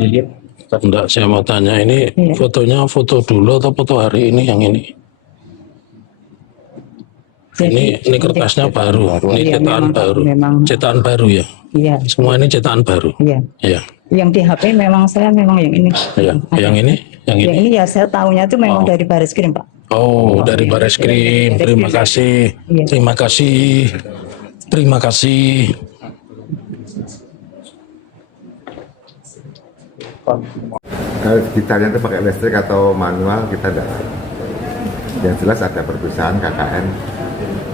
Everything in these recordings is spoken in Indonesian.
dilihat. Enggak, saya mau tanya ini fotonya foto dulu atau foto hari ini yang ini? Ini kertasnya baru, ini cetakan baru. Cetakan baru ya? Iya. Semua ini cetakan baru? Iya. Iya. Yang di HP memang saya memang yang ini. Iya. Yang ini? Yang ini ya saya tahunya itu memang dari Bareskrim, Pak. Oh, dari Bareskrim. Terima kasih. Terima kasih. Terima kasih. Gitarnya itu pakai listrik atau manual kita tidak. Yang jelas ada perpisahan KKN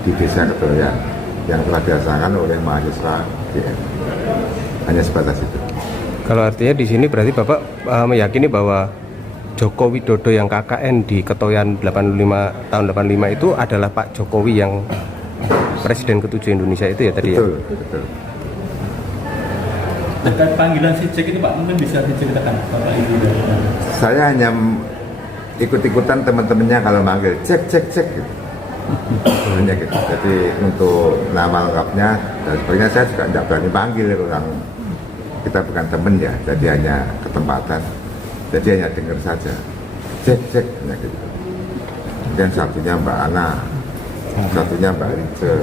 di desa Ketoyan yang telah dirasakan oleh mahasiswa GM. Hanya sebatas itu. Kalau artinya di sini berarti Bapak meyakini bahwa Joko Widodo yang KKN di Ketoyan 85 tahun 85 itu adalah Pak Jokowi yang Presiden ke-7 Indonesia itu ya tadi ya? Betul, betul. Terkait panggilan si Cek ini Pak, mungkin bisa diceritakan Bapak Ibu. Saya hanya ikut-ikutan teman-temannya kalau manggil cek gitu. Hanya gitu. Jadi untuk nama lengkapnya dan sebagainya saya juga tidak berani panggil orang, kita bukan teman ya, jadi hanya ketempatan, jadi hanya dengar saja cek hanya gitu. Dan satunya Mbak Ana, satunya Mbak Rice,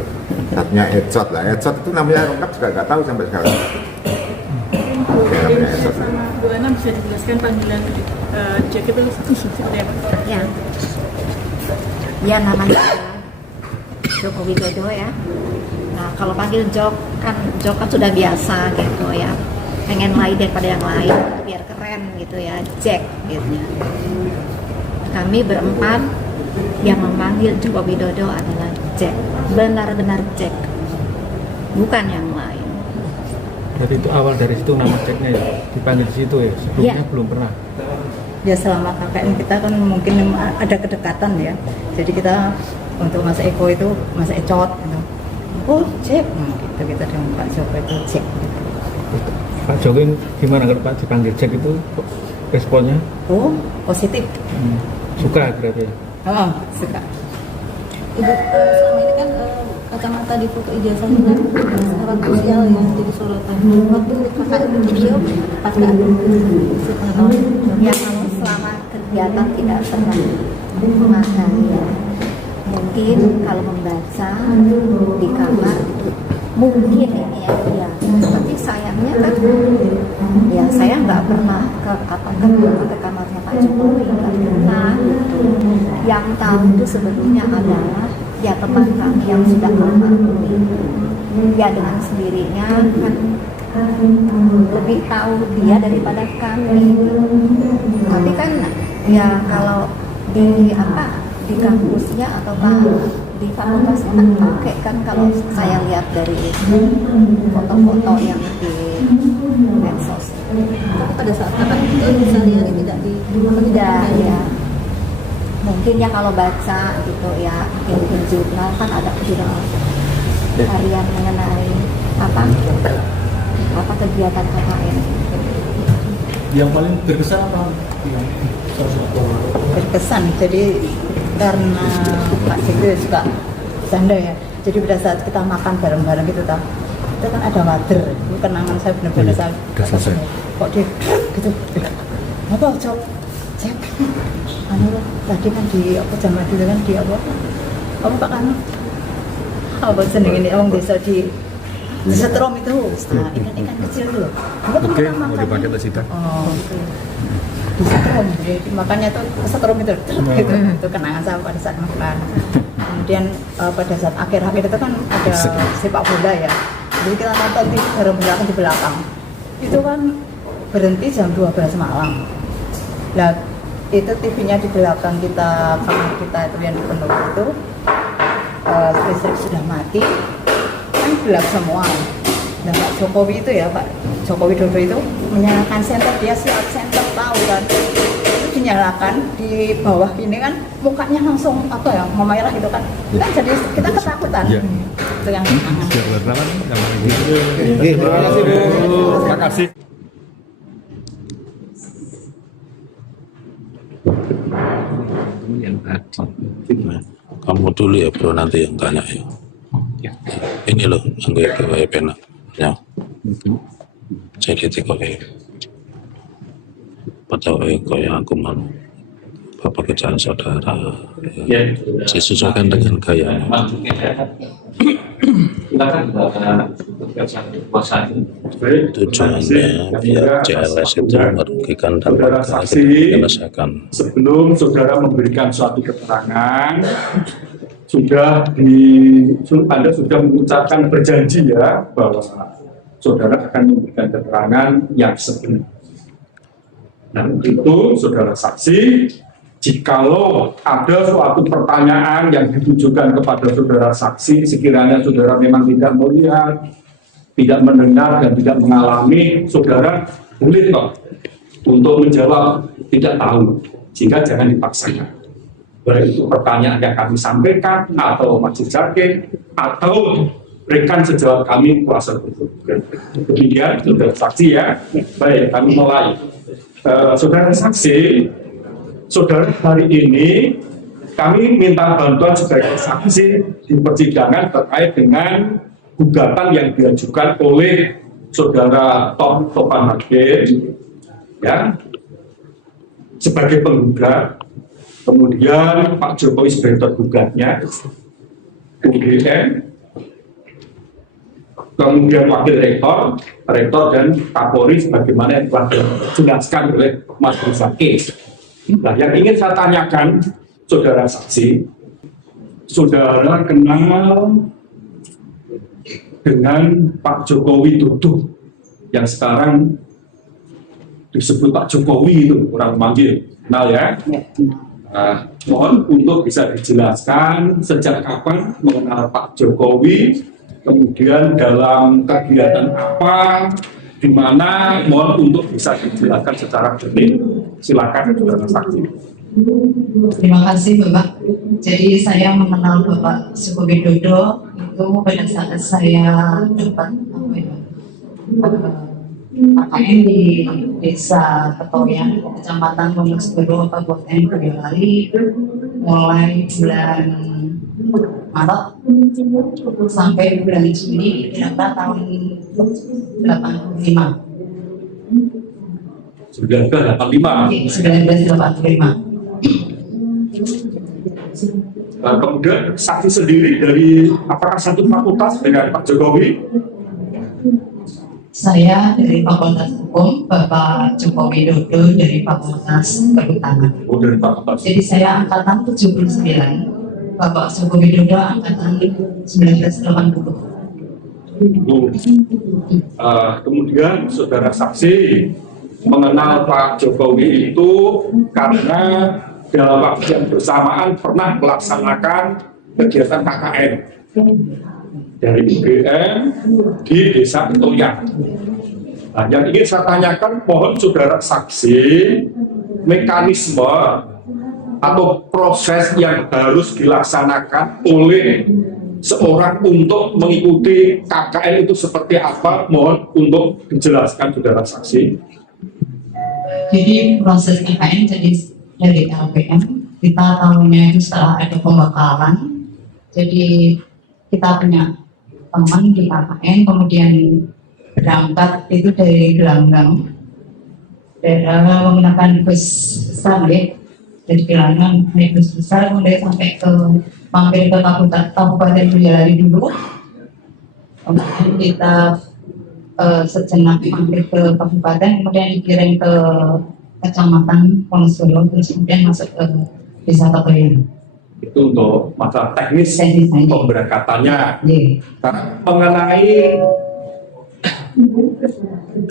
satunya Ecot lah. Ecot itu namanya lengkap juga nggak tahu sampai sekarang. Bu Ana bisa dijelaskan panggilan Jack itu seperti apa? Ya namanya Joko Widodo ya. Nah kalau panggil Jok kan sudah biasa gitu ya. Pengen lain daripada yang lain biar keren gitu ya, Jack gitu. Kami berempat yang memanggil Joko Widodo adalah Jack, benar-benar Jack, bukan yang lain. Jadi itu awal dari situ nama Jacknya ya, dipanggil di situ ya, sebelumnya belum pernah. Ya selama KKN kita kan mungkin ada kedekatan ya. Jadi kita untuk Mas Eko itu Mas Ecot gitu. Oh Jack, gitu kita dengan Pak Joko itu Jack. Gitu. Pak Jokowi gimana kalau Pak dipanggil Jack itu responnya? Oh positif. Suka berarti ya? Oh suka. Ibu selama ini kan kacamata di foto ijazahnya kan secara krusial yang jadi sorotan. Waktu KKN beliau pas nggak sepengetahuan? Ya kalau selama kegiatan tidak pernah memakai ya. Mungkin kalau membaca di kamar mungkin ini ya. Tapi sayangnya kan ya saya nggak pernah ke kamarnya Pak Jokowi, nggak pernah gitu. Yang tahu itu sebetulnya adalah ya teman kami yang sudah almarhum ya dengan sendirinya kan lebih tahu dia daripada kami. Tapi kan ya kalau di kampusnya atau di fakultasnya kan pakai kan kalau saya lihat dari foto-foto yang di medsos. Tapi pada saat kakak itu misalnya tidak ya. Mungkin ya kalau baca gitu ya, mungkin jurnal kan ada jurnal harian mengenai apa kegiatan KKN. Yang paling berkesan apa? Berkesan jadi karena Pak Joko juga canda ya. Jadi pada saat kita makan bareng-bareng gitu itu kan ada wader. Itu kenangan saya benar-benar saya. Kok dia gitu? Apa Jok? Cek. Tadi kan di apa zaman dulu kan di apa? Kamu Pak Kano? Apa seneng ini orang desa di setrum itu. Nah, ikan kecil tuh. Oke, mau dipakai tas itu. Oh, gitu. Di setrum, jadi makanya tuh setrum itu, itu kenangan saya pada saat makan. Kemudian pada saat akhir-akhir itu kan ada sepak bola ya. Jadi kita nonton di bareng-bareng di belakang. Itu kan berhenti jam 12 malam. Nah, itu TV-nya di belakang kita, kamar kita itu yang dipenuhi itu listrik sudah mati, kan gelap semua. Nah Pak Jokowi itu ya, Pak Joko Widodo itu menyalakan senter, dia siap senter tahu kan, itu dinyalakan di bawah ini kan mukanya langsung apa ya, memerah gitu kan, kan jadi kita ketakutan. Itu yang kangen. Terima kasih. Yang tadi. Kamu dulu ya bro, nanti yang tanya ya. Ini loh, yang gue pena. Ya. Jadi kok pegawai kaya aku mau Bapak Kejahatan Saudara disesuaikan dengan gaya. Tujuannya biar CLS itu merugikan dan menyelesaikan. Sebelum saudara memberikan suatu keterangan, Anda sudah mengucapkan berjanji ya bahwa saudara akan memberikan keterangan yang sebenar. Dan itu saudara saksi, jikalau ada suatu pertanyaan yang ditujukan kepada saudara saksi, sekiranya saudara memang tidak melihat, tidak mendengar, dan tidak mengalami, saudara boleh toh untuk menjawab tidak tahu, sehingga jangan dipaksakan. Baik itu pertanyaan yang kami sampaikan, atau majelis hakim, atau rekan sejawat kami kuasa hukum. Demikian saudara saksi ya. Baik, kami mulai. Saudara saksi, saudara hari ini kami minta bantuan sebagai saksi di persidangan terkait dengan gugatan yang diajukan oleh saudara Topan Hakim ya sebagai penggugat, kemudian Pak Jokowi sebagai tergugatnya, UGM, kemudian wakil rektor dan Kapolri sebagaimana yang telah dijelaskan oleh Mas Rizaki. Nah, yang ingin saya tanyakan, saudara saksi, saudara kenal dengan Pak Jokowi Dodo yang sekarang disebut Pak Jokowi itu, orang manggil, kenal ya? Mohon untuk bisa dijelaskan sejak kapan mengenal Pak Jokowi, kemudian dalam kegiatan apa, di mana, mohon untuk bisa dijelaskan secara detail. Silakan saudara saksi. Terima kasih Bapak. Jadi saya mengenal Bapak Jokowi Dodo itu pada saat saya dapat KKN di Desa Ketoyan, Kecamatan Wonosobo, Kabupaten Boyolali, mulai bulan Maret sampai bulan Juni kira-kira tahun 85. 1985. Kemudian saksi sendiri dari apakah satu fakultas dengan Pak Jokowi? Saya dari Fakultas Hukum, Bapak Jokowi Dodo dari Fakultas Kehutanan. Oh, dari fakultas. Jadi saya angkatan 79, Bapak Jokowi Dodo angkatan 1980. Kemudian saudara saksi mengenal Pak Jokowi itu karena dalam waktu yang bersamaan pernah melaksanakan kegiatan KKN dari UGM di Desa Ketoyan. Nah, yang ingin saya tanyakan, mohon saudara saksi mekanisme atau proses yang harus dilaksanakan oleh seorang untuk mengikuti KKN itu seperti apa, mohon untuk dijelaskan saudara saksi. Jadi proses KKN jadi dari LPM, kita tahunya itu setelah ada pembekalan. Jadi kita punya teman di KKN, kemudian berangkat itu dari Gelanggang, menggunakan bus besar ya, dari Gelanggang naik bus besar, kemudian sampai ke mampir ke Kabupaten Boyolali dulu, kemudian kita sejenak mampir ke kabupaten, kemudian dikirim ke Kecamatan Wonosobo, terus kemudian masuk ke Desa Ketoyan. Itu untuk masalah teknis pemberangkatannya. Mengenai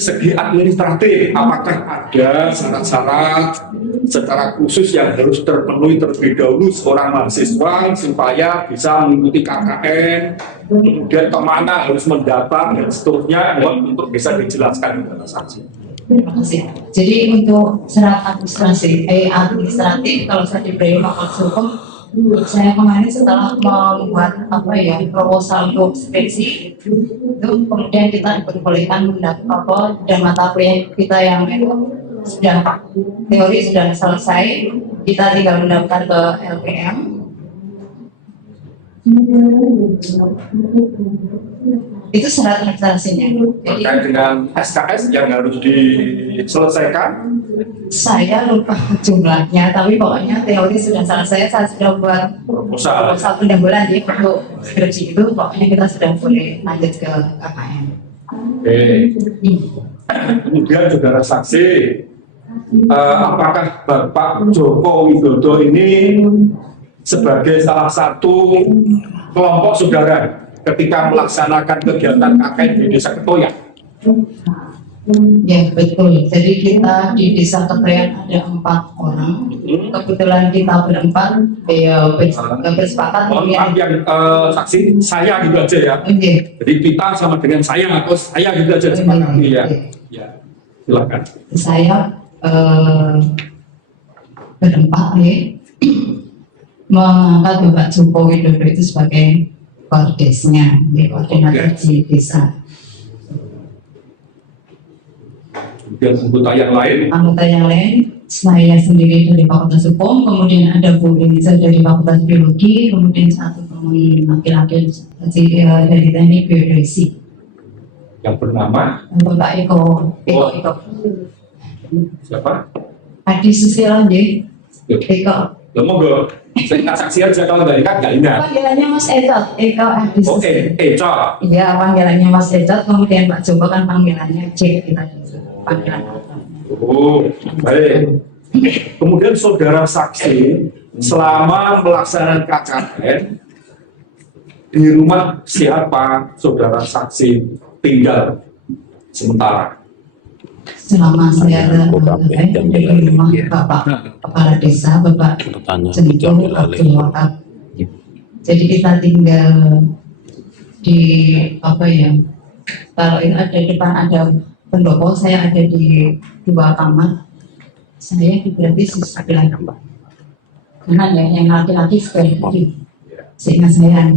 segi administratif, apakah ada syarat-syarat secara khusus yang harus terpenuhi terlebih dahulu seorang mahasiswa supaya bisa mengikuti KKN, kemudian kemana harus mendaftar dan seterusnya, untuk bisa dijelaskan kepada saksi. Terima kasih. Jadi untuk syarat administratif kalau saya diberi Fakultas Hukum, saya kemarin setelah membuat proposal untuk skripsi itu, kemudian kita diperbolehkan mendaftar dan mata kuliah kita yang itu sudah teori sudah selesai, kita tinggal mendaftar ke LPM. Itu syarat administrasinya. Jadi Terkait dengan SKS yang harus diselesaikan, saya lupa jumlahnya, tapi pokoknya teori sudah selesai. Saya sudah buat proposal. pendahuluan jadi untuk skripsi itu pokoknya kita sudah boleh lanjut ke KKN. Oke. Kemudian saudara saksi, apakah Bapak Joko Widodo ini sebagai salah satu kelompok saudara ketika melaksanakan kegiatan KKN di Desa Ketoyan? Ya betul. Jadi kita di Desa Ketoyan ada 4 orang. Kebetulan kita berempat bersepakat. Mohon maaf yang saksi saya gitu aja ya. Oke. Jadi kita sama dengan saya atau saya gitu aja sepakati ya. Ya, silakan. Saya berempat ya mengangkat Bapak Joko Widodo itu sebagai kordesnya, koordinator di desa. Kemudian anggota yang lain, Anggota yang lain, saya sendiri dari Fakultas Hukum, kemudian ada Bu Eliza dari Fakultas Biologi, kemudian satu teman laki-laki dari Teknik Biologi. yang bernama Bapak Eko. siapa? Adi Susilo, Eko. Ya monggo, saya ingat saksi aja, kalau nggak ingat nggak ingat. Panggilannya Mas Ecot, Eko Adi Susilo. Oke, Eco. Iya, panggilannya Mas Ecot, kemudian Pak Joko kan panggilannya C, kita panggilan. Oh, baik. Kemudian saudara saksi selama melaksanakan KKN di rumah siapa saudara saksi tinggal sementara? Selama saya ada di rumah Bapak Kepala Desa, Bapak Jendul Abdul Wahab. Jadi kita tinggal di apa ya? Kalau itu ada depan ada pendopo, saya ada di 2 kamar. Saya berarti sebelah karena yang laki-laki sebelah kiri. Sehingga saya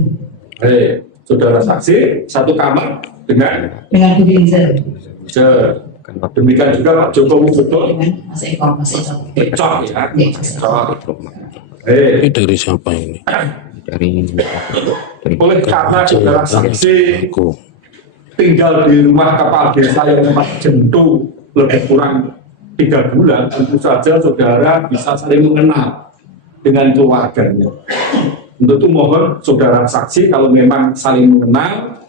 Saudara saksi satu kamar dengan Bu Eliza, demikian juga Pak Joko Widodo dengan Mas Eko, Ecok ya. Ya, Ini dari siapa ini? Oleh karena saudara saksi Aku. tinggal di rumah kepala desa yang Mas Jentu lebih kurang 3 bulan, tentu saja saudara bisa saling mengenal dengan keluarganya. Untuk itu mohon saudara saksi kalau memang saling mengenal,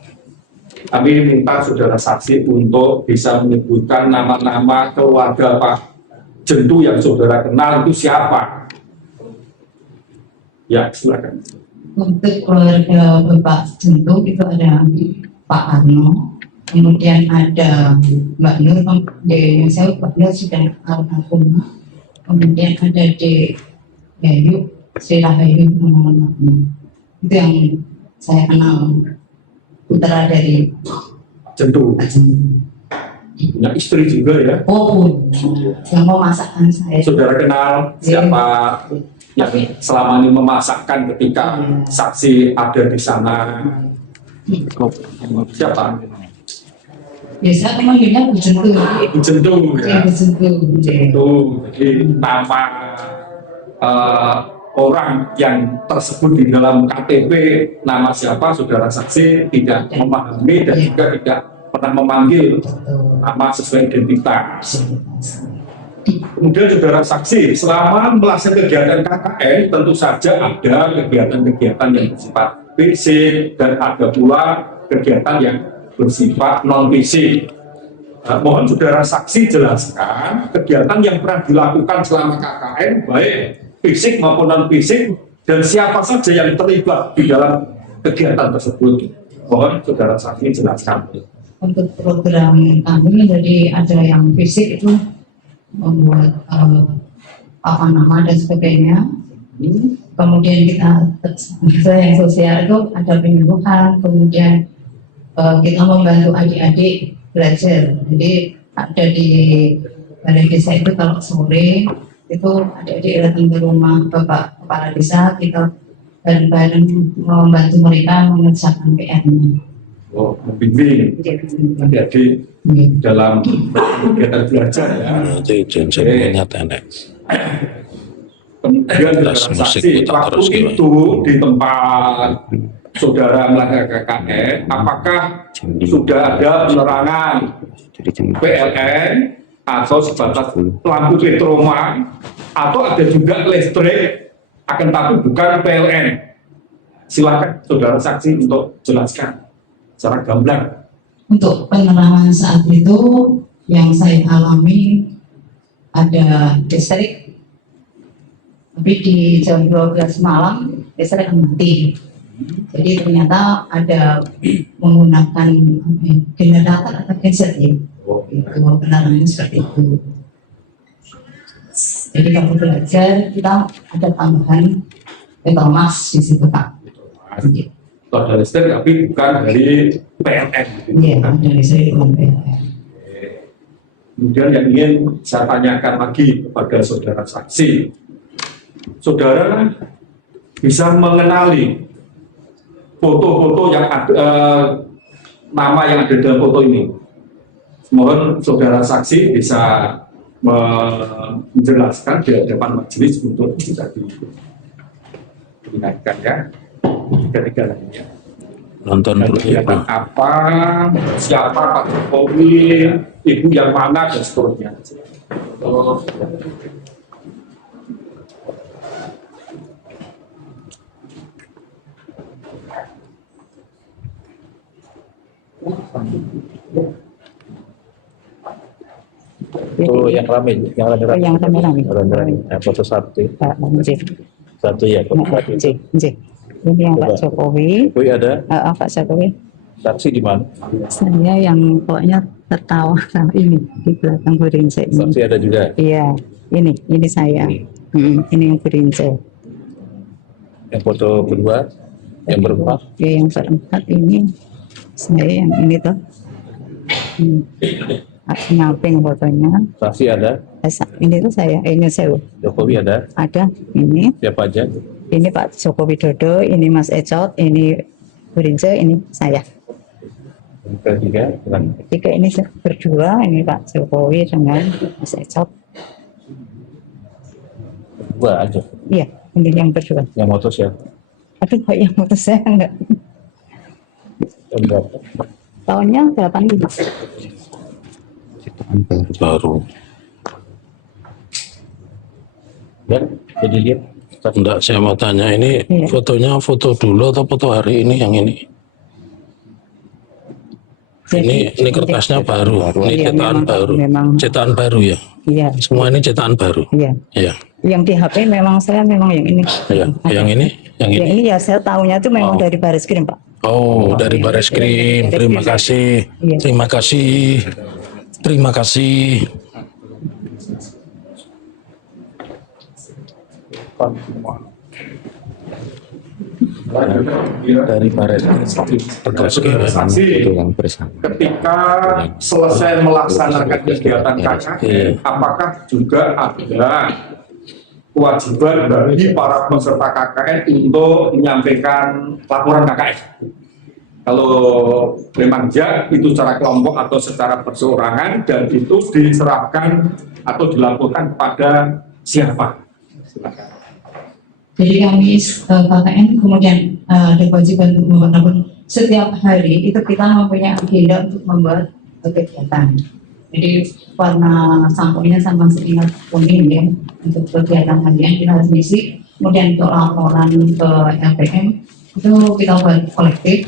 kami minta saudara saksi untuk bisa menyebutkan nama-nama keluarga Pak Jentu yang saudara kenal itu siapa. Ya, silakan. untuk keluarga Bapak Jentu itu ada Pak Arno, kemudian ada Mbak Nur, saya Mbak Nur sudah almarhum, kemudian ada di Yayu, Sri Rahayu, nama-namanya. Itu yang saya kenal, putra dari Jentu. Pak Jentu. Punya istri juga ya. Oh, yang mau masakkan saya. Saudara kenal siapa yang selama ini memasakkan ketika saksi ada di sana? Siapa? Biasa memanggilnya Bu Jentu. Bu Jentu ya. Bu Jentu. Jentu. Jadi nama orang yang tersebut di dalam KTP nama siapa saudara saksi tidak memahami dan juga tidak pernah memanggil nama sesuai identitas. Kemudian saudara saksi selama melaksanakan kegiatan KKN tentu saja ada kegiatan-kegiatan yang bersifat fisik dan ada pula kegiatan yang bersifat non fisik. Mohon saudara saksi jelaskan kegiatan yang pernah dilakukan selama KKN baik fisik maupun non fisik dan siapa saja yang terlibat di dalam kegiatan tersebut. Mohon saudara saksi jelaskan. Untuk program kami jadi ada yang fisik itu membuat papan nama dan sebagainya. Kemudian kita yang sosial itu ada penyuluhan, kemudian kita membantu adik-adik belajar. Jadi ada di balai desa itu kalau sore itu adik-adik datang ke rumah Bapak Kepala Desa, kita bareng-bareng membantu mereka mengerjakan PR-nya. Oh, membimbing adik-adik dalam kegiatan belajar ya. Nanti jenjangnya tenek. Kemudian saudara saksi waktu itu di tempat saudara melanggar KKN, apakah sudah ada penerangan PLN atau sebatas lampu petroma, atau ada juga listrik akan tapi bukan PLN? Silakan saudara saksi untuk jelaskan secara gamblang. Untuk penerangan saat itu yang saya alami ada listrik, tapi di jam 12 malam listrik mati. Jadi ternyata ada menggunakan generator atau genset ya. Itu penerangannya seperti itu. Jadi kalau belajar kita ada tambahan petromas di situ Pak. Itu ada listrik tapi bukan dari PLN. Iya, ada listrik bukan PLN. Kemudian yang ingin saya tanyakan lagi kepada saudara saksi, saudara bisa mengenali foto-foto yang ada, nama yang ada dalam foto ini. Mohon saudara saksi bisa menjelaskan di hadapan majelis untuk bisa diingatkan ya. Tiga-tiganya. Nonton dulu ya, Pak. Apa, siapa Pak Jokowi, ibu yang mana dan seterusnya. Itu yang ramai, yang rame-rame. Yang rame-rame. Foto satu. Pak Banjir. Satu ya, foto satu. Ini yang Pak Jokowi. Jokowi ada. Pak Jokowi. Saksi di mana? Saya yang pokoknya tertawa sama ini di belakang Bu Rince ini. Saksi ada juga. Iya, ini saya. Ini yang Bu Rince. Yang foto kedua, yang berempat. Yang berempat ini saya yang ini tuh. Nyamping fotonya. Saksi ada. Ini tuh saya. Ini saya. Jokowi ada. Ada. Ini. Siapa aja? Ini Pak Joko Widodo, ini Mas Ecot, ini Bu Rince, ini saya. Tiga ini berdua, ini Pak Jokowi dengan Mas Ecot. Dua aja. Iya, ini yang berdua. Yang motor siapa? Aduh, kok yang motor saya enggak. Tahunnya 85. Baru. Dan jadi lihat. Enggak, saya mau tanya ini fotonya foto dulu atau foto hari ini yang ini? Ini kertasnya baru, ini cetakan baru, cetakan baru ya? Iya. Semua ini cetakan baru? Iya. Iya. Yang di HP memang saya memang yang ini. Iya. Yang ini? Yang ini ya saya tahunya itu memang dari Bareskrim Pak. Oh, dari Bareskrim. Terima kasih. Terima kasih. Terima kasih. Dari Bareskrim ketika selesai melaksanakan kegiatan KKN, apakah juga ada kewajiban bagi para peserta KKN untuk menyampaikan laporan KKN? Kalau memang ya itu secara kelompok atau secara perseorangan, dan itu diserahkan atau dilaporkan kepada siapa? Silakan. Jadi kami KKN kemudian ada kewajiban untuk membuat setiap hari itu kita mempunyai agenda untuk membuat kegiatan. Jadi warna sampulnya sama seingat kuning ya untuk kegiatan harian kita harus isi. Kemudian untuk laporan ke LPM itu kita buat kolektif,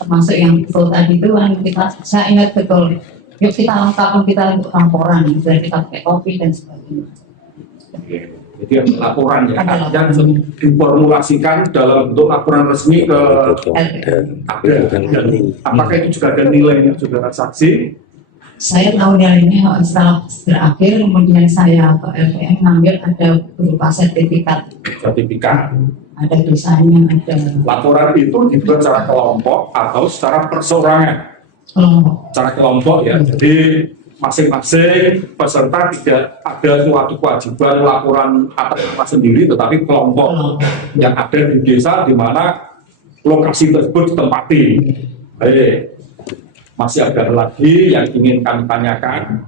termasuk yang betul tadi itu kan saya ingat betul. Yuk kita lengkapkan kita untuk laporan, jadi kita pakai kopi dan sebagainya. Jadi laporan ya, yang diformulasikan dalam bentuk laporan resmi ke apakah itu juga ada nilainya saudara saksi? Saya tahu nilainya setelah berakhir, kemudian saya ke LPM ngambil ada berupa sertifikat. Ada tulisannya, ada. Laporan itu dibuat secara kelompok atau secara perseorangan? Kelompok. Secara kelompok ya, jadi masing-masing peserta tidak ada suatu kewajiban laporan atas nama sendiri, tetapi kelompok yang ada di desa di mana lokasi tersebut ditempati. Baik, masih ada lagi yang ingin kami tanyakan,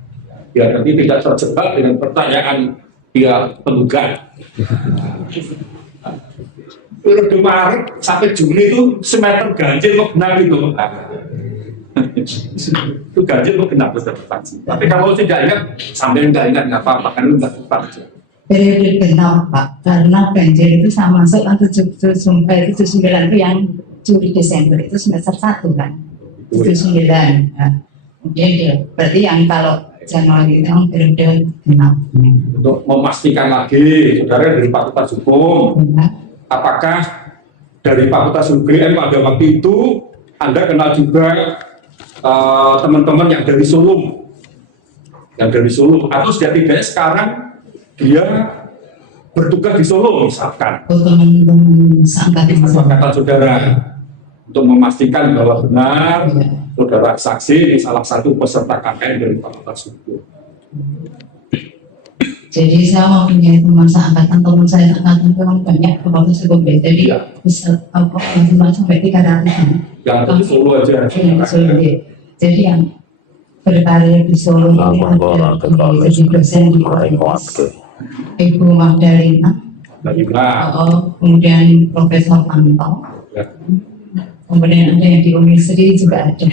biar nanti tidak terjebak dengan pertanyaan pihak penggugat. periode Maret sampai Juni itu semeter ganjil kok genap itu. Itu ganjil kok genap betul-betul. Tapi kalau tidak ingat, sampai nggak ingat nggak apa-apa, kan nggak lupa aja. Periode genap Pak, karena banjir itu sama masuk kan 79 itu yang Juli Desember itu semester 1 kan, 79. Nah, kemudian dia berarti yang kalau Januari itu periode genap. Untuk memastikan lagi, saudara dari Fakultas Hukum, apakah dari Fakultas UGM pada waktu itu Anda kenal juga teman-teman yang dari Solo, atau setidaknya sekarang dia bertugas di Solo misalkan, teman-teman seangkatan saudara, untuk memastikan bahwa benar saudara saksi di salah satu peserta KKN dari Fakultas Hukum. Jadi saya mempunyai teman seangkatan, teman saya angkatan itu banyak Fakultas Hukum, jadi bisa sampai 300. Yang di Solo aja. Jadi yang berkarir di Solo ini ada jadi dosen di Ibu Magdalena, kemudian Profesor Panto, kemudian ada yang di Unisri juga ada.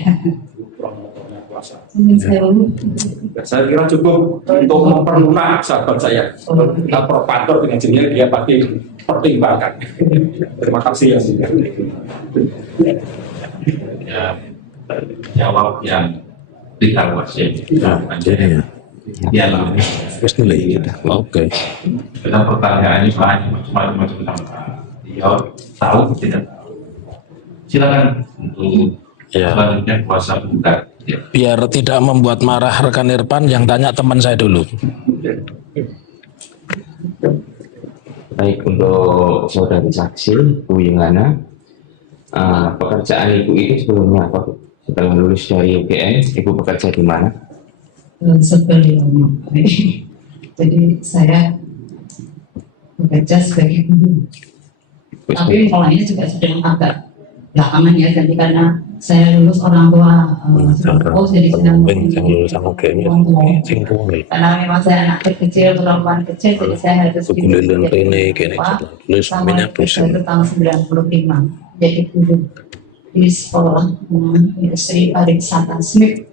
Saya kira cukup untuk memperlunak sahabat saya. Kita propator dengan jenisnya dia pasti pertimbangkan. Terima kasih ya. Ya, jawab yang tidak wajar. Dia alami. Oke. Kita pertanyaannya banyak macam-macam tentang dia tahu tidak tahu. Silakan untuk selanjutnya kuasa buka. Biar tidak membuat marah rekan Irfan, yang tanya teman saya dulu. Baik, untuk saudari saksi Bu Yengana, pekerjaan Ibu itu sebelumnya apa? Setelah lulus dari UGM, Ibu bekerja di mana? Sebelum jadi saya bekerja sebagai guru, tapi mulainya juga sudah agak belakangan ya, jadi karena saya lulus orang tua jadi sedang karena memang saya anak kecil, perempuan kecil, jadi saya harus sama itu tahun 95 jadi guru di sekolah industri pariwisata Smith.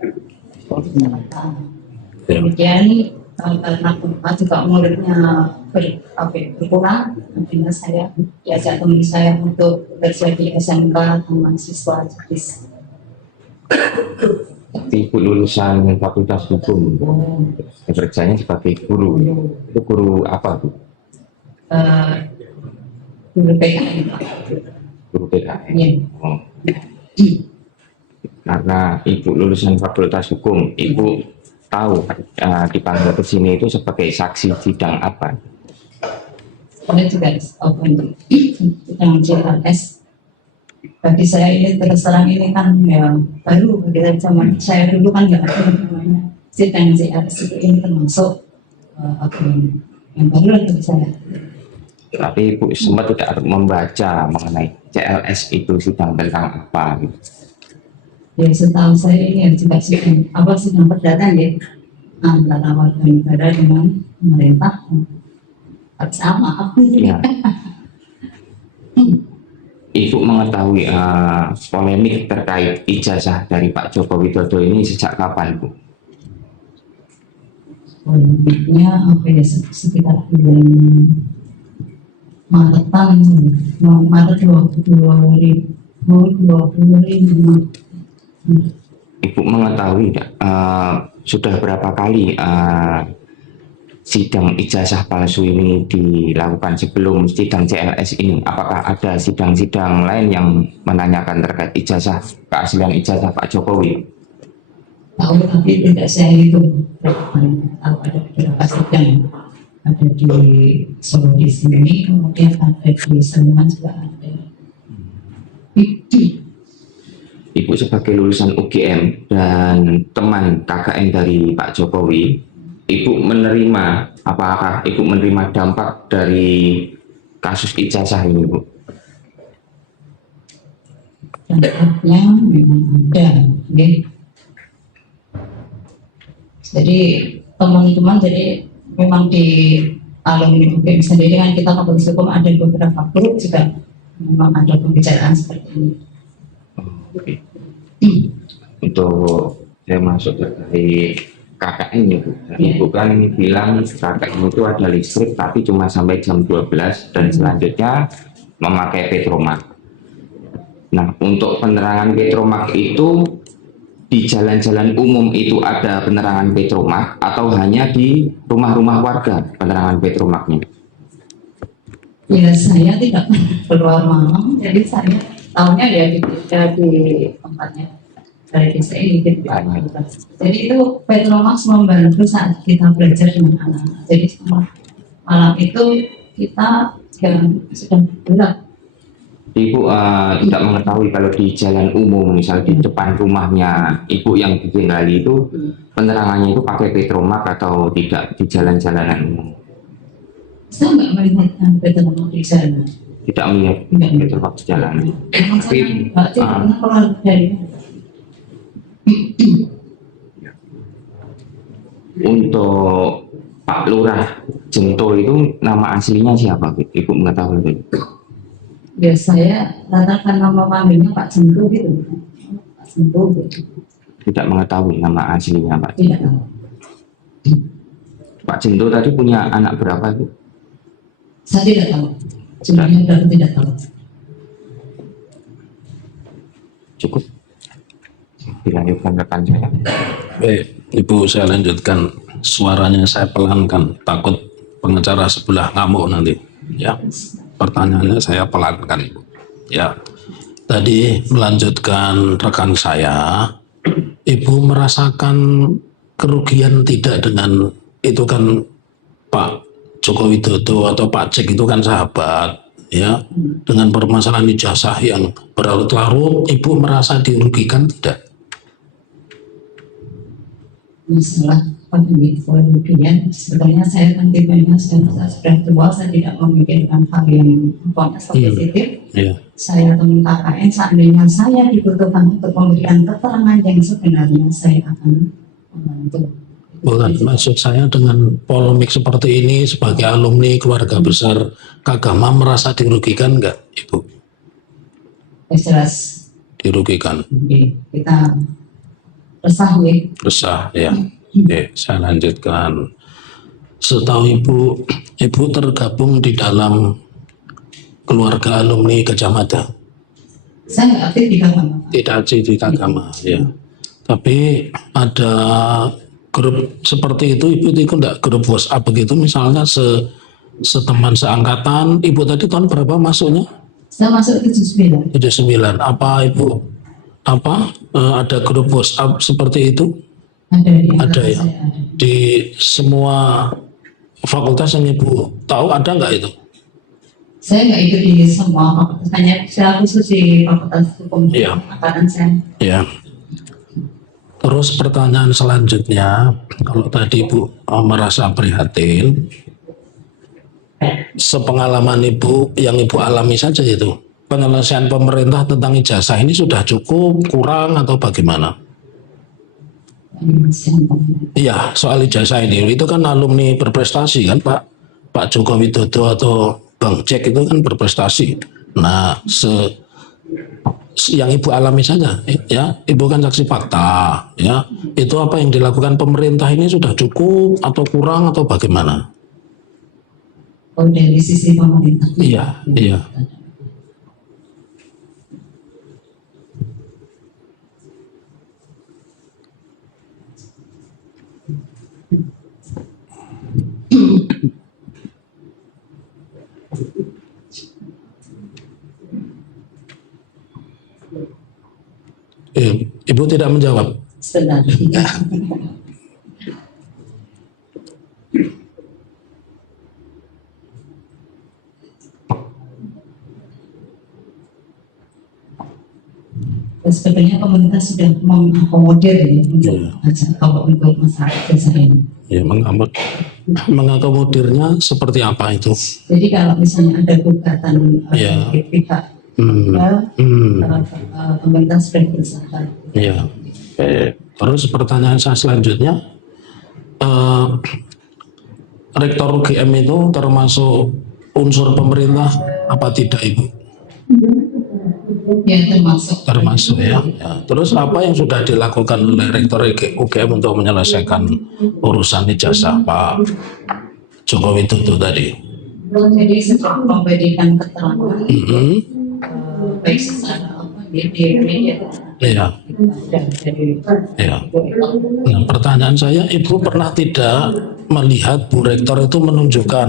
Kemudian karena juga muridnya berkurang, akhirnya saya diajak teman saya untuk bekerja di SMK mahasiswa judis. Ibu lulusan Fakultas Hukum, bekerjanya sebagai guru. Itu guru apa Bu? Guru PKN. Guru PKN. Ya. Oh. Karena Ibu lulusan Fakultas Hukum, Ibu tahu dipanggil ke sini itu sebagai saksi sidang apa? Saya juga sidang JLS. Bagi saya ini terus terang ini kan ya baru bagi zaman saya dulu kan nggak ada namanya sidang JLS itu, ini termasuk yang baru untuk saya. Tapi Ibu sempat tidak membaca mengenai CLS itu sidang tentang apa? Gitu. Ya setahu saya ini juga sidang perdata ya antara warga negara dengan pemerintah sama. Ya. Ibu mengetahui polemik terkait ijazah dari Pak Joko Widodo ini sejak kapan, Bu? Polemiknya sekitar bulan Maret 2025. Ibu mengetahui sudah berapa kali sidang ijazah palsu ini dilakukan sebelum sidang CLS ini? Apakah ada sidang-sidang lain yang menanyakan terkait ijazah, keaslian ijazah Pak Jokowi? Tahu, tapi tidak saya hitung. Tahu ada beberapa sidang, ada di Solo di sini, kemudian ada di Sleman juga ada. Ibu sebagai lulusan UGM dan teman KKN dari Pak Jokowi, Ibu menerima, apakah Ibu menerima dampak dari kasus ijazah ini, Bu? Dampaknya memang ada, ya. Jadi teman-teman, jadi memang di alumni UGM sendiri kan kita Fakultas Hukum ada beberapa grup juga memang ada pembicaraan seperti ini. Oke. Untuk saya masuk terkait KKN ya Bu. Ibu kan bilang KKN itu ada listrik tapi cuma sampai jam 12 dan selanjutnya memakai petromak. Nah, untuk penerangan petromak itu di jalan-jalan umum itu ada penerangan petromak atau hanya di rumah-rumah warga penerangan petromaknya? Ya, saya tidak keluar malam, jadi saya tahunya ya di tempatnya dari desa ini gitu. Jadi itu Petromax membantu saat kita belajar dengan anak-anak. Jadi malam itu kita sedang gelap. Ibu tidak mengetahui kalau di jalan umum, misal di depan rumahnya Ibu yang ditinggali itu penerangannya itu pakai petromak atau tidak di jalan-jalanan umum? Saya nggak melihat petromak di sana. Tidak melihat petromak di jalanan. Tapi keluar dari untuk Pak Lurah Jento itu nama aslinya siapa? Ibu mengetahui itu? Ya saya katakan nama panggilnya Pak Jento gitu. Pak Jento gitu. Tidak mengetahui nama aslinya Pak? Tidak tahu. Pak Jento tadi punya anak berapa itu? Saya tidak tahu. Jumlahnya berapa tidak tahu. Cukup. Dilanjutkan rekan saya. Baik, Ibu saya lanjutkan. Suaranya saya pelankan, takut pengacara sebelah ngamuk nanti. Ya, pertanyaannya saya pelankan, Ibu. Ya, tadi melanjutkan rekan saya, Ibu merasakan kerugian tidak dengan itu kan Pak Joko Widodo atau Pak Cik itu kan sahabat, ya, dengan permasalahan ijazah yang berlarut-larut, Ibu merasa dirugikan tidak? Masalah pandemi kemudian sebenarnya saya kan tipenya saya sudah tua, saya tidak memikirkan hal yang positif. Saya teman KKN, seandainya saya dibutuhkan untuk memberikan keterangan yang sebenarnya, saya akan membantu. Bukan, maksud saya dengan polemik seperti ini sebagai alumni keluarga besar Kagama merasa dirugikan enggak, Ibu? Jelas dirugikan. Kita resah ya. Resah ya. Oke, saya lanjutkan. Setahu Ibu tergabung di dalam keluarga alumni Kacamata. Saya nggak aktif di Kagama. Tidak aktif di Kagama, ya. Tapi ada grup seperti itu, Ibu ikut enggak grup WhatsApp begitu, misalnya seteman seangkatan, Ibu tadi tahun berapa masuknya? Saya masuk 79. 79. Apa Ibu ada grup WhatsApp seperti itu? Ada ya. Di semua fakultas yang Ibu tahu ada nggak itu? Saya nggak ikut di semua fakultas, hanya saya khusus di fakultas hukum angkatan saya. Ya. Terus pertanyaan selanjutnya, kalau tadi Ibu merasa prihatin, sepengalaman Ibu yang Ibu alami saja itu, penyelesaian pemerintah tentang ijazah ini sudah cukup, kurang atau bagaimana? Iya, soal ijazah ini, itu kan alumni berprestasi kan Pak Joko Widodo atau Bang Jack itu kan berprestasi. Nah, yang Ibu alami saja, ya, Ibu kan saksi fakta, ya, itu apa yang dilakukan pemerintah ini sudah cukup atau kurang atau bagaimana? Oh, dari sisi pemerintah. Iya. Ibu tidak menjawab. Sebentar. Sebenarnya pemerintah sudah mengakomodir ya untuk masalah ijazah ini. Ya, mengakomodirnya seperti apa itu? Jadi kalau misalnya ada gugatan pihak pemerintah sudah berusaha. Ya. Terus pertanyaan saya selanjutnya, Rektor UGM itu termasuk unsur pemerintah apa tidak, Ibu? Ya, termasuk ya. Terus apa yang sudah dilakukan oleh Rektor UGM untuk menyelesaikan urusan ijazah Pak Joko Widodo tadi? Jadi setelah memberikan keterangan, baik secara di media. Iya. Ya. Nah, pertanyaan saya, Ibu pernah tidak melihat Bu Rektor itu menunjukkan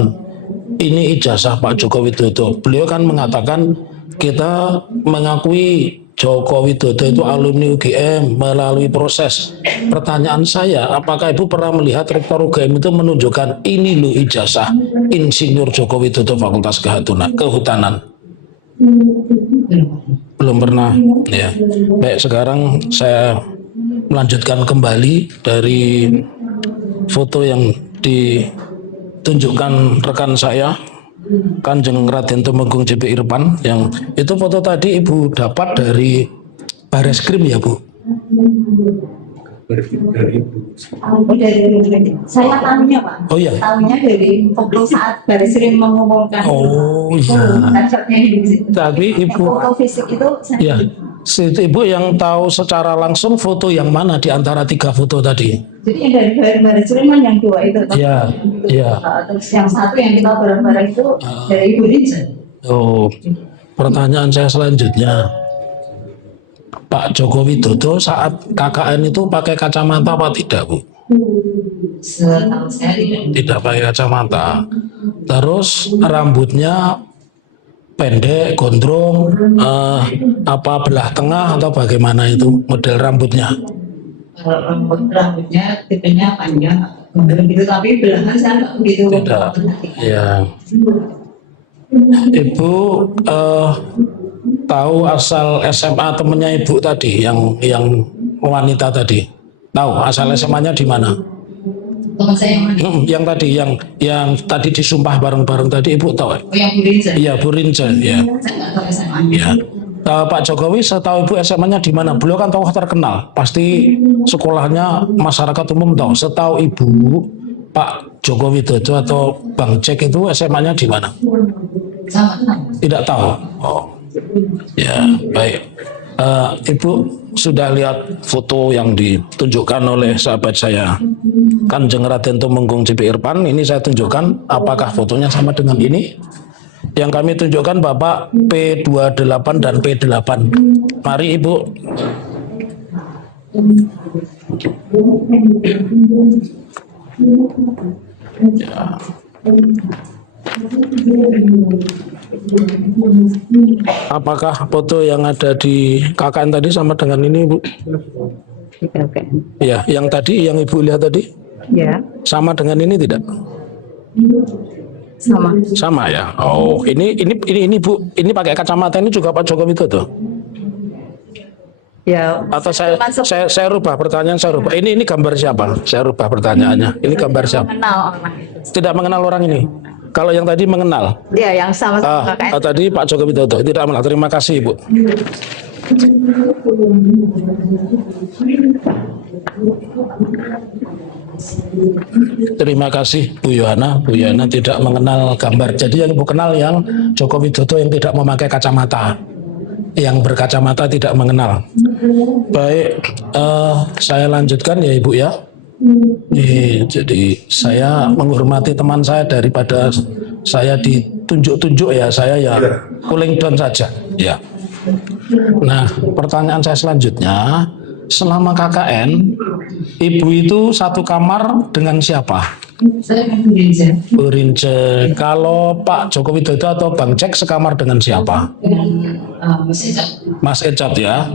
ini ijazah Pak Joko Widodo? Beliau kan mengatakan kita mengakui Joko Widodo itu alumni UGM melalui proses. Pertanyaan saya, apakah Ibu pernah melihat Rektor UGM itu menunjukkan ini loh ijazah Insinyur Joko Widodo Fakultas Kehutanan? Belum pernah. Ya. Baik, sekarang saya melanjutkan kembali dari foto yang ditunjukkan rekan saya, Kanjeng Raden Tumenggung JP Irfan, yang itu foto tadi Ibu dapat dari Bareskrim ya Bu? Saya tahunya Pak. Oh iya. Tahunya dari foto saat Bareskrim mengumumkan. Oh iya. Tapi Ibu, foto fisik itu ya, Ibu yang tahu secara langsung foto yang mana di antara 3 foto tadi? Jadi yang dari Bareskrim kan yang 2 itu. Iya, iya. Terus yang satu yang kita bareng-bareng itu dari Ibu Rince. Oh, pertanyaan saya selanjutnya, Pak Joko Widodo saat KKN itu pakai kacamata apa tidak, Bu? Setahu saya tidak pakai kacamata. Terus rambutnya pendek, gondrong, apa belah tengah atau bagaimana itu model rambutnya? Rambutnya tipenya panjang, begitu, tapi belahan saya nggak begitu. Tidak. Ya. Ibu tahu asal SMA temennya Ibu tadi, yang wanita tadi? Tahu asal SMA-nya di mana? Teman saya yang mana? Yang tadi, yang tadi disumpah bareng-bareng tadi, Ibu tahu? Oh, yang Bu Rince? Iya, Bu Rince. Ya. Saya nggak tahu SMA-nya. Ya. Pak Jokowi setahu Ibu SMA-nya di mana? Beliau kan tokoh terkenal, pasti sekolahnya masyarakat umum tahu. Setahu Ibu, Pak Joko Widodo atau Bang Jack itu SMA-nya di mana? Tidak tahu. Oh, ya baik. Ibu sudah lihat foto yang ditunjukkan oleh sahabat saya, Kanjeng Raden Tumenggung JP Irfan. Ini saya tunjukkan. Apakah fotonya sama dengan ini? Yang kami tunjukkan Bapak P28 dan P8. Mari Ibu. Ya. Apakah foto yang ada di KKN tadi sama dengan ini, Bu? Ya, yang tadi yang Ibu lihat tadi? Ya. Sama dengan ini tidak? Sama ya. Oh, ini Bu, ini pakai kacamata ini juga Pak Joko Widodo? Ya. Atau saya rubah pertanyaan, saya rubah. Ini gambar siapa? Saya rubah pertanyaannya. Ini gambar siapa? Tidak mengenal orang ini. Kalau yang tadi mengenal. Iya, yang sama KKN. Tadi Pak Joko Widodo tidak mengenal. Terima kasih, Ibu. Terima kasih Bu Yohana. Bu Yohana tidak mengenal gambar. Jadi yang Ibu kenal yang Joko Widodo yang tidak memakai kacamata. Yang berkacamata tidak mengenal. Baik, saya lanjutkan ya Ibu ya. Jadi saya menghormati teman saya, daripada saya ditunjuk-tunjuk ya, saya ya cooling down saja ya. Nah, pertanyaan saya selanjutnya, selama KKN Ibu itu satu kamar dengan siapa? Saya Bu Rince. Bu Rince. Kalau Pak Joko Widodo atau Bang Jack sekamar dengan siapa? Mas Ecot. Mas Ecot ya.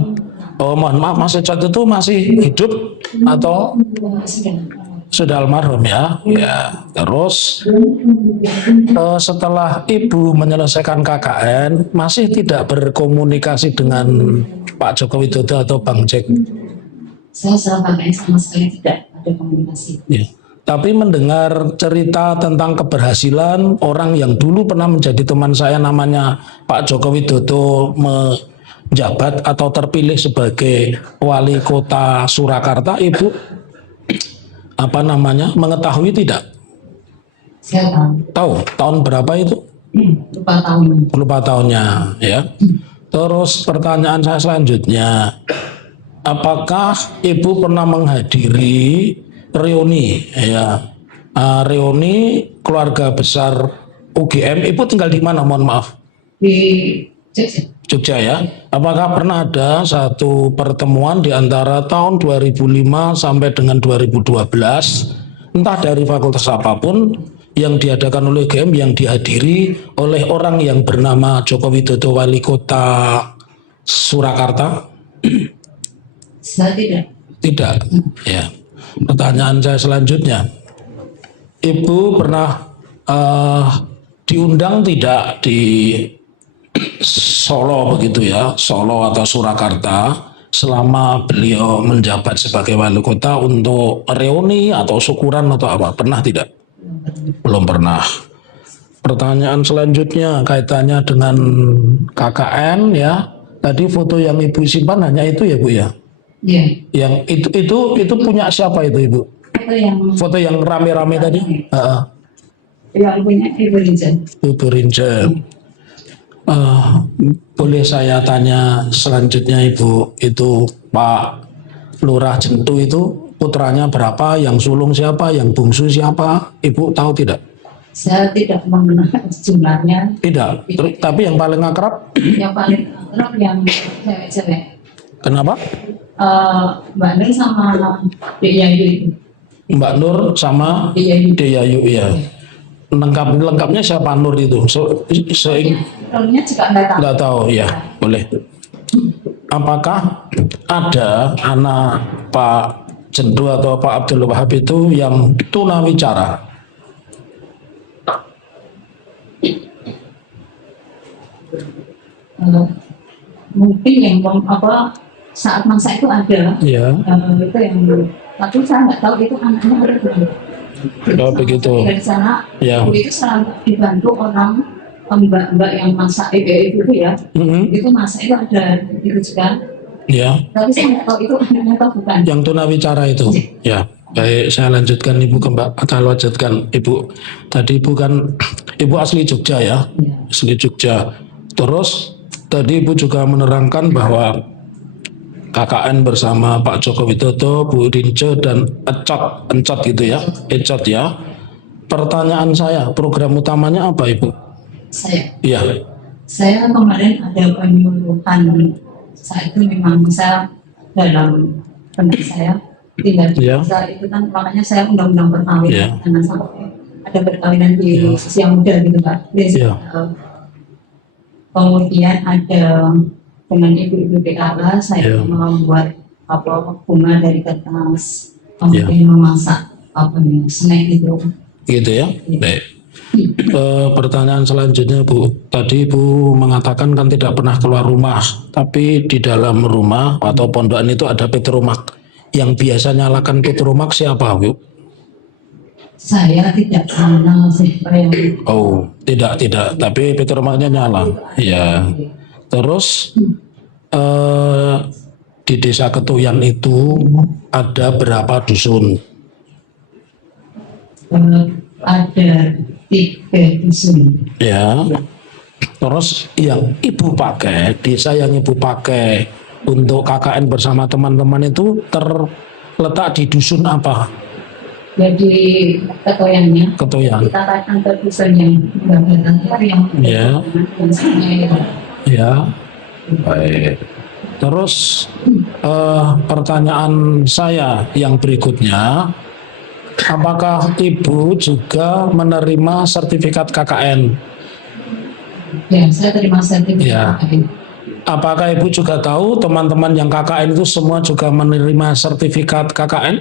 Oh, mohon maaf, Mas Ecot itu masih hidup atau sudah almarhum ya? Ya. Terus setelah Ibu menyelesaikan KKN, masih tidak berkomunikasi dengan Pak Joko Widodo atau Bang Jack? Saya setelah KKN sama sekali tidak ada komunikasi. Ya. Tapi mendengar cerita tentang keberhasilan orang yang dulu pernah menjadi teman saya, namanya Pak Joko Widodo menjabat atau terpilih sebagai wali kota Surakarta, Ibu mengetahui tidak? Saya tahu. Tahu tahun berapa itu? Lupa tahun. Lupa tahunnya ya. Terus pertanyaan saya selanjutnya, apakah Ibu pernah menghadiri reuni reuni keluarga besar UGM? Ibu tinggal di mana, mohon maaf? Di Jogja. Ya. Apakah pernah ada satu pertemuan di antara tahun 2005 sampai dengan 2012, entah dari fakultas apapun, yang diadakan oleh UGM yang dihadiri oleh orang yang bernama Joko Widodo, wali kota Surakarta? Saya tidak. Tidak. Ya. Pertanyaan saya selanjutnya, Ibu pernah diundang tidak di Solo begitu ya, Solo atau Surakarta, selama beliau menjabat sebagai wali kota untuk reuni atau syukuran atau apa? Pernah tidak? Belum pernah. Pertanyaan selanjutnya kaitannya dengan KKN ya. Tadi foto yang Ibu simpan hanya itu ya Bu ya? Iya. Yang itu punya siapa itu Ibu? Foto yang rame-rame tadi? Yang punya Ibu Rinjen. Ibu Rinjen. Boleh saya tanya selanjutnya Ibu, itu Pak Lurah Jentu itu putranya berapa, yang sulung siapa, yang bungsu siapa, Ibu tahu tidak? Saya tidak mengenal jumlahnya. Tidak. Tapi yang paling akrab? Yang paling akrab yang cewek-cewek. Kenapa? Mbak Nur sama Dek Yayu. Mbak Nur sama Dek Yayu ya. Lengkapnya siapa Nur itu? Nurnya juga nggak tahu ya. Boleh. Apakah ada anak Pak Jendu atau Pak Abdul Wahab itu yang tunawicara? Mungkin yang saat masa itu ada. Iya. Itu yang, tapi saya nggak tahu itu anaknya ada belum. Oh begitu. Dari sana, ya. Itu selalu dibantu orang mbak-mbak yang masak ibu itu ya. Itu masak itu ada gitu juga. Ya. Tapi saya nggak tahu itu anaknya atau bukan. Yang tunawicara itu. Ya. Baik, saya lanjutkan Ibu ke Mbak. Atau lanjutkan Ibu. Tadi Ibu kan Ibu asli Jogja ya. Asli Jogja. Terus tadi Ibu juga menerangkan bahwa KKN bersama Pak Joko Widodo, Bu Rince dan Encot gitu ya, Ecot ya. Pertanyaan saya, program utamanya apa Ibu? Saya. Iya. Saya kemarin ada penyuluhan. Saat itu memang saya dalam benak saya tinggal di desa itu kan, makanya saya undang-undang perkawinan jangan sampai ada perkawinan di usia muda gitu Pak. Kemudian ada dengan ibu-ibu PKK saya membuat bunga dari kertas, kemudian memasak snack gitu. Gitu ya. Baik. Pertanyaan selanjutnya Bu, tadi Ibu mengatakan kan tidak pernah keluar rumah, tapi di dalam rumah atau pondokan itu ada petromak. Yang biasa nyalakan petromak siapa Bu? Saya tidak mengenal siapa yang. Oh, tidak, tapi petromaknya nyala. Ya. Terus di desa Ketuyan itu ada berapa dusun? Ada 3 dusun. Ya. Terus yang Ibu pakai, desa yang Ibu pakai untuk KKN bersama teman-teman itu terletak di dusun apa? Jadi Ketoyannya. Ketoyan. Kita akan ke dusun yang yang. Ya. Baik. Terus pertanyaan saya yang berikutnya, apakah Ibu juga menerima sertifikat KKN? Ya, saya terima sertifikat KKN. Apakah Ibu juga tahu teman-teman yang KKN itu semua juga menerima sertifikat KKN?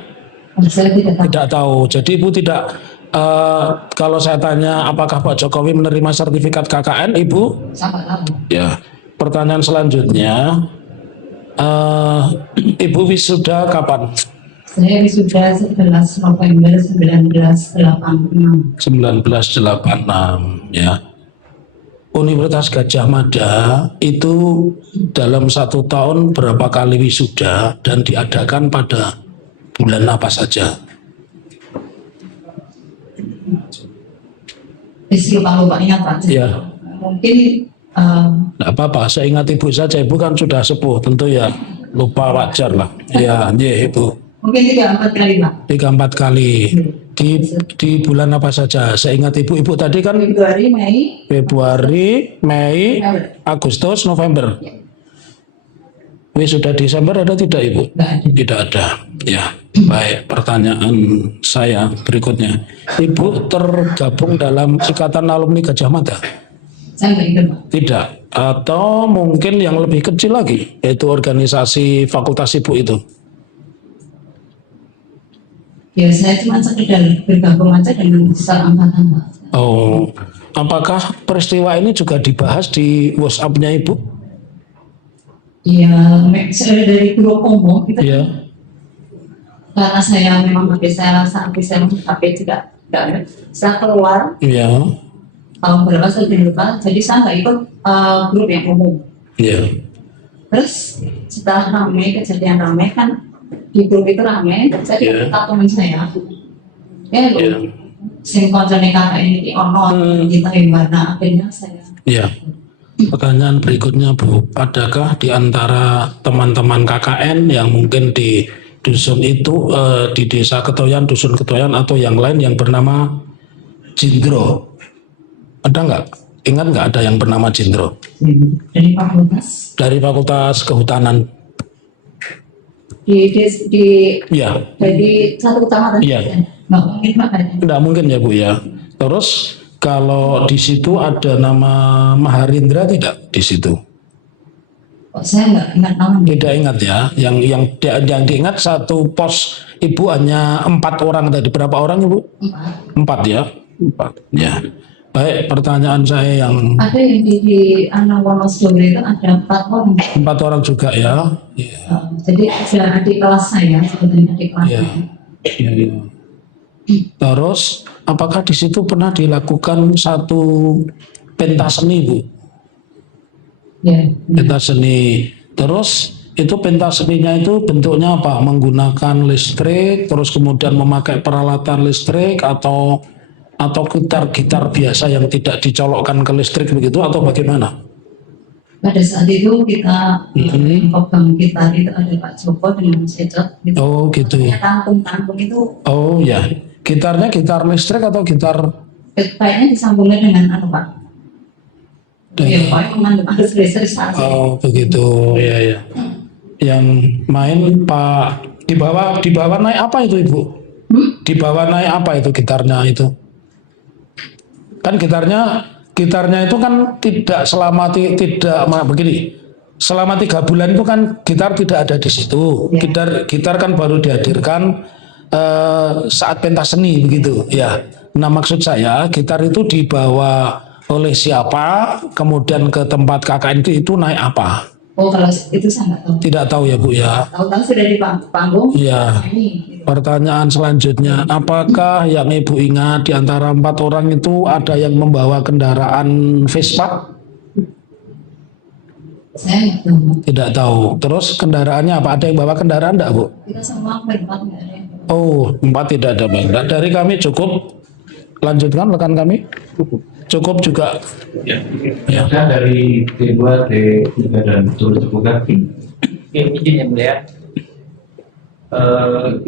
Saya tidak tahu. Jadi Ibu tidak, kalau saya tanya apakah Pak Jokowi menerima sertifikat KKN, Ibu? Sangat tahu. Ya. Pertanyaan selanjutnya, Ibu wisuda kapan? Saya wisuda 11 November 1986. 1986 ya. Universitas Gadjah Mada itu dalam 1 tahun berapa kali wisuda dan diadakan pada bulan apa saja? Lupa ingat Pak. Ya. Mungkin Nggak apa-apa, saya ingat ibu saja, ibu kan sudah sepuh, tentu ya lupa wajar lah. Ya, ibu. Mungkin 3-4 kali Pak. 3-4 kali. Di bulan apa saja? Saya ingat ibu tadi kan Februari, Mei, Agustus, November. Sudah Desember ada tidak ibu? Tidak ada. Ya, baik. Pertanyaan saya berikutnya, ibu tergabung dalam Ikatan Alumni Gajah Mada? Saya nggak ingat Pak. Tidak. Atau mungkin yang lebih kecil lagi, yaitu organisasi fakultas ibu itu? Ya saya cuma sekedar bergabung aja dengan seangkatan Pak. Oh, apakah peristiwa ini juga dibahas di WhatsApp-nya ibu? Iya, saya dari grup umum itu. Iya. Karena saya memang HP saya HP juga nggak, saya keluar. Iya. Tahun berapa saya lupa, jadi saya nggak ikut grup yang umum. Iya. Terus setelah kejadian ramai kan di grup itu ramai, saya ikut teman saya. Ya lu, sing koncone kakak ini ono kita gimana akhirnya saya. Iya. Pertanyaan berikutnya Bu, adakah di antara teman-teman KKN yang mungkin di dusun itu, di desa Ketoyan, dusun Ketoyan atau yang lain yang bernama Jindro? Ada nggak? Ingat nggak ada yang bernama Jindro? Dari fakultas? Dari fakultas kehutanan. Ya. Jadi satu kecamatan. Iya. Nggak mungkin Pak. Nggak mungkin ya Bu ya. Terus kalau di situ ada nama Maharindra tidak di situ? Saya nggak ingat namanya. Tidak ingat ya. Yang diingat satu pos ibu hanya 4 orang tadi. Berapa orang ibu? 4 ya. 4 ya. Baik, pertanyaan saya yang ada yang di anak Wonosobo itu ada 4 orang. 4 orang juga ya. Jadi ada adik kelas saya sebenarnya adik kelas. Ya. Ya. Terus apakah di situ pernah dilakukan satu pentas seni Bu? Ya. Pentas seni. Terus itu pentas seninya itu bentuknya apa? Menggunakan listrik, terus kemudian memakai peralatan listrik atau gitar biasa yang tidak dicolokkan ke listrik begitu atau bagaimana? Pada saat itu kita pegang gitar itu ada Pak Joko dengan Mas Ecot. Gitu. Oh gitu. Tampung itu. Oh ya. Gitarnya gitar listrik atau gitar? Kayaknya disambungnya dengan Pak. Ya, Pak harus listrik. Oh begitu, ya. Yang main Pak di bawah naik apa itu Ibu? Di bawah naik apa itu gitarnya itu? Kan gitarnya itu kan tidak begini. Selama 3 bulan itu kan gitar tidak ada di situ. Gitar kan baru dihadirkan saat pentas seni begitu ya. Nah maksud saya gitar itu dibawa oleh siapa, kemudian ke tempat KKN itu naik apa? Oh kalau itu saya nggak tahu. Tidak tahu ya Bu ya. Tahu sudah di panggung. Iya. Pertanyaan selanjutnya, apakah yang Ibu ingat di antara 4 orang itu ada yang membawa kendaraan Vespa? Saya nggak tahu. Tidak tahu. Terus kendaraannya apa? Ada yang bawa kendaraan enggak Bu? Kita semua berempat nggak ada. Oh, 4 tidak ada Bang. Dari kami cukup. Lanjutkan rekan kami. Cukup juga. Ya. Dari D2, D3 dan turut terbuka. Izin yang mulia.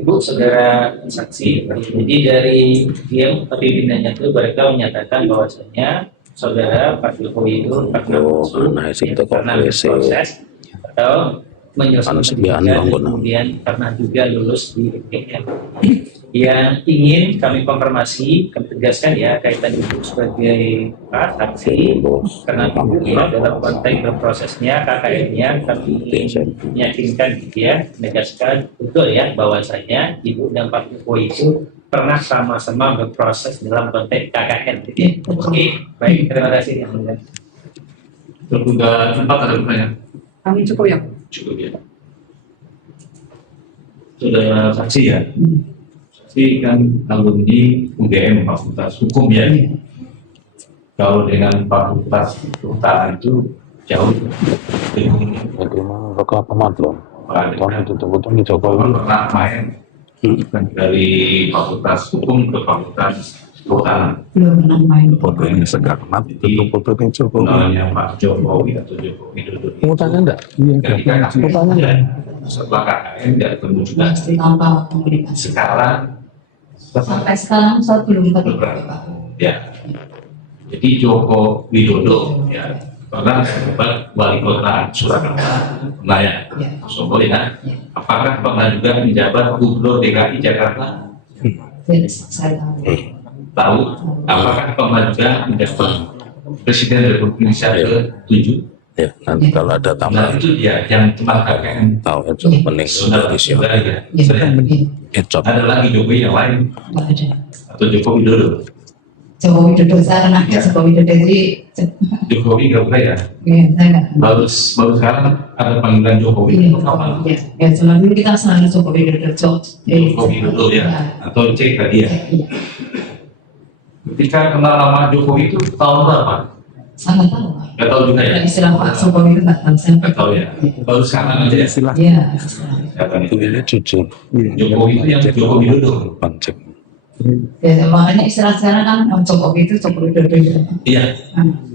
Ibu saudara saksi, jadi dari diam pimpinannya itu mereka menyatakan bahwasanya saudara Pak Jokowi itu pernah berproses atau menyelesaikan kemudian pernah juga lulus di UGM. Yang ingin kami konfirmasi, kami tegaskan ya kaitan itu sebagai saksi karena dalam konteks berprosesnya KKN-nya kami meyakinkan ya, menegaskan betul ya bahwasanya Ibu dan Pak Jokowi itu pernah sama-sama berproses dalam konteks KKN. Oke, baik, terima kasih yang mulia. Terbuka tempat ada pertanyaan? Kami cukup ya. Cukup ya. Saudara saksi ya. Saksi kan alumni UGM Fakultas Hukum ya. Kalau dengan Fakultas Kehutanan itu jauh. Bagaimana rekam pemadlon? Tahun itu betul Jokowi pernah main dari Fakultas Hukum ke Fakultas kehutanan. Belum pernah main. Foto ini segar mat itu foto yang Jokowi. Namanya Pak Jokowi atau Joko Widodo. Mau tanya enggak? Iya. Ketika Mau tanya enggak? setelah KKN tidak ketemu juga. Pasti tanpa komunikasi. Sekarang Sampai sekarang saya belum ketemu Pak. ya. Jadi Joko Widodo ya pernah menjabat wali kota Surakarta, pernah ya, Sombol ya. Apakah pernah juga menjabat gubernur DKI Jakarta? Saya tahu. Tahu. Apakah pernah juga menjabat Presiden Republik Indonesia ke-7? Ya, nanti kalau ada Nah tambahan itu dia yang cuma KKN. tahu itu penting Indonesia. Ada lagi Jokowi yang lain Nggak ada. atau Joko Widodo? Joko Widodo saya pernah ke Joko Widodo jadi Jokowi nggak boleh ya? saya nggak. Baru sekarang ada panggilan Jokowi. Kapan? Ya cuma dulu kita selalu Joko Widodo. Joko Widodo ya, atau cek tadi ya. Ketika kenal nama Jokowi itu tahun berapa? Saya nggak tahu. Nggak tahu juga ya. Istilah Pak Jokowi itu nggak tahu. Saya Nggak tahu ya. Baru sekarang aja ya. Iya. Siapa nih? Ini jujur. Jokowi itu yang Joko Widodo. Pancek. Ya makanya istilah sekarang kan Jokowi itu Joko Widodo. Iya.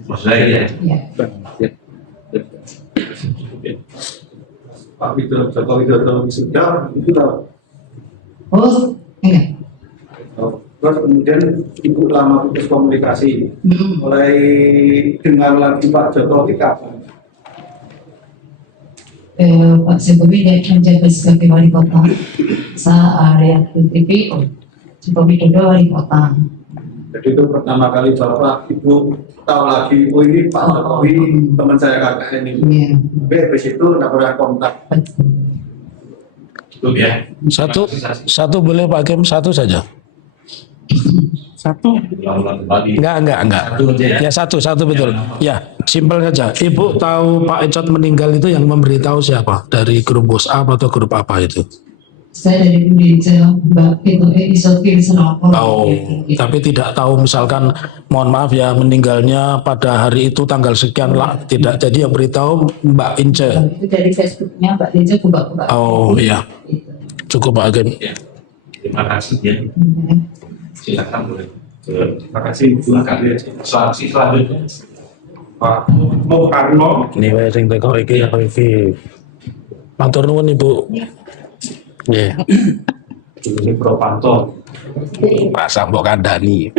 Maksud saya ya. Iya. Pak Widodo, Joko Widodo sudah itu tahu. Oh enggak. Terus kemudian ibu lama putus komunikasi, mulai dengar lagi Pak Jokowi kapan? Pak Jokowi dia menjabat sebagai wali kota. Saya area TPO. Joko Widodo wali kota. Jadi itu pertama kali Bapak Ibu tahu lagi, oh ini Pak Jokowi teman saya KKN ini. Iya. Tapi habis itu nggak pernah kontak. Itu ya. Satu boleh Pak Kim, satu saja. Satu? Enggak. Satu aja ya. Ya satu betul. Ya, simpel saja. Ibu tahu Pak Ecot meninggal itu yang memberitahu siapa? Dari grup WhatsApp atau grup apa itu? Saya dari Indonesia, Mbak itu episode selapor. Oh, tapi tidak tahu misalkan, mohon maaf ya, meninggalnya pada hari itu tanggal sekian lah, tidak. Jadi yang beritahu Mbak Ince. Itu dari Facebooknya Mbak Ince buka-buka. Oh iya, cukup Pak Agim. Ya. Terima kasih ya. Silakan boleh. Terima kasih. Silakan ya. Selanjutnya. Pak Mo Karno. Ini wae sing teko iki matur nuwun Ibu. Nggih. Ini Propanto. Masa mbok kandhani.